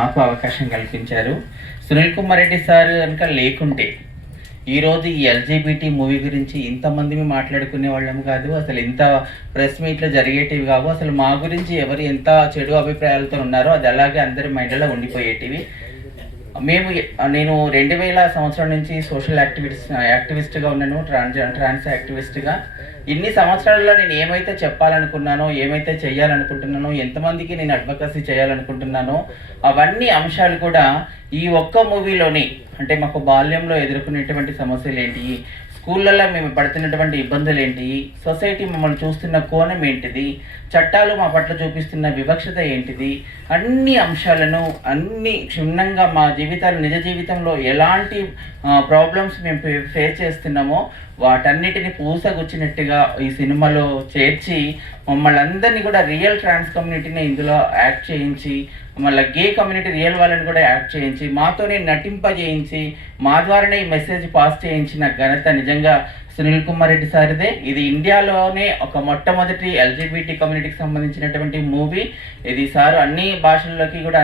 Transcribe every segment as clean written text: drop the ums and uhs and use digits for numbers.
మాకు అవకాశం కల్పించారు. సునీల్ కుమార్ రెడ్డి సార్ కనుక లేకుంటే ఈరోజు ఈ ఎల్జీబీటీ మూవీ గురించి ఇంతమంది మాట్లాడుకునే వాళ్ళం కాదు. అసలు ఇంత ప్రెస్ మీట్లో జరిగేటివి కావు. అసలు మా గురించి ఎవరు ఎంత చెడు అభిప్రాయాలతో ఉన్నారో అది అలాగే అందరి మైండ్లో ఉండిపోయేటివి. నేను 2000 సంవత్సరం నుంచి సోషల్ యాక్టివిస్ట్గా ఉన్నాను, ట్రాన్స్ యాక్టివిస్ట్గా. ఇన్ని సంవత్సరాల్లో నేను ఏమైతే చెప్పాలనుకున్నానో, ఏమైతే చేయాలనుకుంటున్నానో, ఎంతమందికి నేను అడ్వకసీ చేయాలనుకుంటున్నానో అవన్నీ అంశాలు కూడా ఈ ఒక్క మూవీలోని, అంటే మాకు బాల్యంలో ఎదుర్కొనేటువంటి సమస్యలు ఏంటి, స్కూళ్ళల్లో మేము పడుతున్నటువంటి ఇబ్బందులు ఏంటి, సొసైటీ మమ్మల్ని చూస్తున్న కోణం ఏంటిది, చట్టాలు మా పట్ల చూపిస్తున్న వివక్షత ఏంటిది, అన్ని అంశాలను అన్ని క్షుణ్ణంగా మా జీవితాలు నిజ జీవితంలో ఎలాంటి ప్రాబ్లమ్స్ మేము ఫేస్ చేస్తున్నామో వాటన్నిటిని పూసగుచ్చినట్టుగా ఈ సినిమాలో చేర్చి మమ్మల్ని అందరినీ కూడా రియల్ ట్రాన్స్ కమ్యూనిటీని ఇందులో యాక్ట్ చేయించి, మళ్ళీ గే కమ్యూనిటీ రియల్ వాళ్ళని కూడా యాక్ట్ చేయించి మాతోనే నటింపజేయించి మా ద్వారానే ఈ మెసేజ్ పాస్ చేయించిన ఘనత నిజంగా సునీల్ కుమార్ రెడ్డి సార్దే. ఇది ఇండియాలోనే ఒక మొట్టమొదటి ఎల్జీబీటీ కమ్యూనిటీకి సంబంధించినటువంటి మూవీ. ఇది సార్ అన్ని భాషల్లోకి కూడా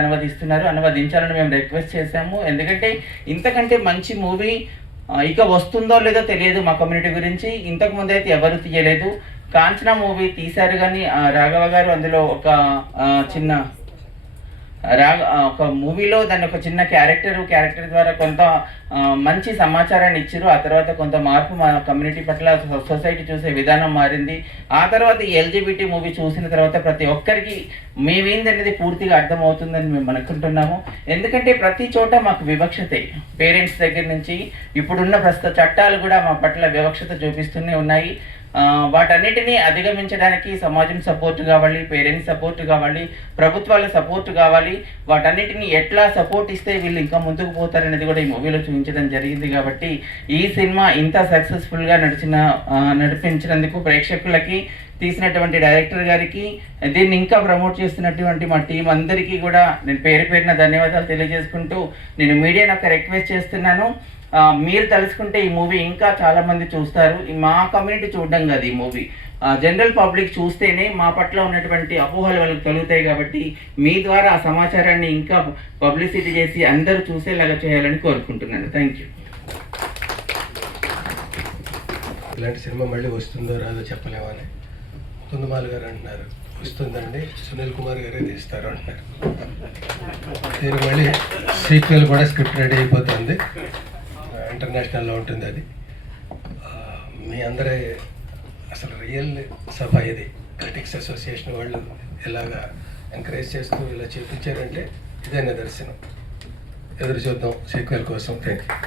అనువదించాలని మేము రిక్వెస్ట్ చేశాము. ఎందుకంటే ఇంతకంటే మంచి మూవీ ఇక వస్తుందో లేదో తెలియదు మా కమ్యూనిటీ గురించి. ఇంతకు ముందు అయితే ఎవరు తీయలేదు. కాంచనా మూవీ తీశారు కానీ రాఘవ గారు అందులో ఒక ఒక మూవీలో దాన్ని ఒక చిన్న క్యారెక్టర్ ద్వారా కొంత మంచి సమాచారాన్ని ఇచ్చారు. ఆ తర్వాత కొంత మార్పు మా కమ్యూనిటీ పట్ల సొసైటీ చూసే విధానం మారింది. ఆ తర్వాత ఈ ఎల్జీబీటీ మూవీ చూసిన తర్వాత ప్రతి ఒక్కరికి మేమేందనేది పూర్తిగా అర్థమవుతుందని మేము అనుకుంటున్నాము. ఎందుకంటే ప్రతి చోట మాకు వివక్షతే, పేరెంట్స్ దగ్గర నుంచి ఇప్పుడున్న ప్రస్తుత చట్టాలు కూడా మా పట్ల వివక్షత చూపిస్తూనే ఉన్నాయి. వాటన్నిటినీ అధిగమించడానికి సమాజం సపోర్ట్ కావాలి, పేరెంట్స్ సపోర్ట్ కావాలి, ప్రభుత్వాల సపోర్ట్ కావాలి. వాటన్నిటిని ఎట్లా సపోర్ట్ ఇస్తే వీళ్ళు ఇంకా ముందుకు పోతారనేది కూడా ఈ మూవీలో చూపించడం జరిగింది. కాబట్టి ఈ సినిమా ఇంత సక్సెస్ఫుల్గా నడిపించినందుకు ప్రేక్షకులకి, తీసినటువంటి డైరెక్టర్ గారికి, దీన్ని ఇంకా ప్రమోట్ చేస్తున్నటువంటి మా టీం అందరికీ కూడా నేను పేరున ధన్యవాదాలు తెలియజేసుకుంటూ నేను మీడియాను ఒక రిక్వెస్ట్ చేస్తున్నాను. మీరు తలుచుకుంటే ఈ మూవీ ఇంకా చాలామంది చూస్తారు. మా కమ్యూనిటీ చూడడం కాదు, ఈ మూవీ జనరల్ పబ్లిక్ చూస్తేనే మా పట్ల ఉన్నటువంటి అపోహలు వాళ్ళకి తొలుగుతాయి. కాబట్టి మీ ద్వారా ఆ సమాచారాన్ని ఇంకా పబ్లిసిటీ చేసి అందరూ చూసేలాగా చేయాలని కోరుకుంటున్నాను. Thank you. ఇలాంటి సినిమా మళ్ళీ వస్తుందో రాదో చెప్పలేమని కుందమాల్ గారు అంటున్నారు. వస్తుందండి, సునీల్ కుమార్ గారే తీస్తారు అంటున్నారు. దీనికి మళ్ళీ సీక్వెల్ కూడా స్క్రిప్ట్ రెడీ అయిపోతుంది, ఇంటర్నేషనల్లో ఉంటుంది అది. మీ అందరే అసలు రియల్ సభ ఇది. క్రిటిక్స్ అసోసియేషన్ వాళ్ళు ఇలాగా ఎంకరేజ్ చేస్తూ ఇలా చేపించారంటే ఇదే నిదర్శనం. ఎదురు చూద్దాం సీక్వెల్ కోసం. Thank you.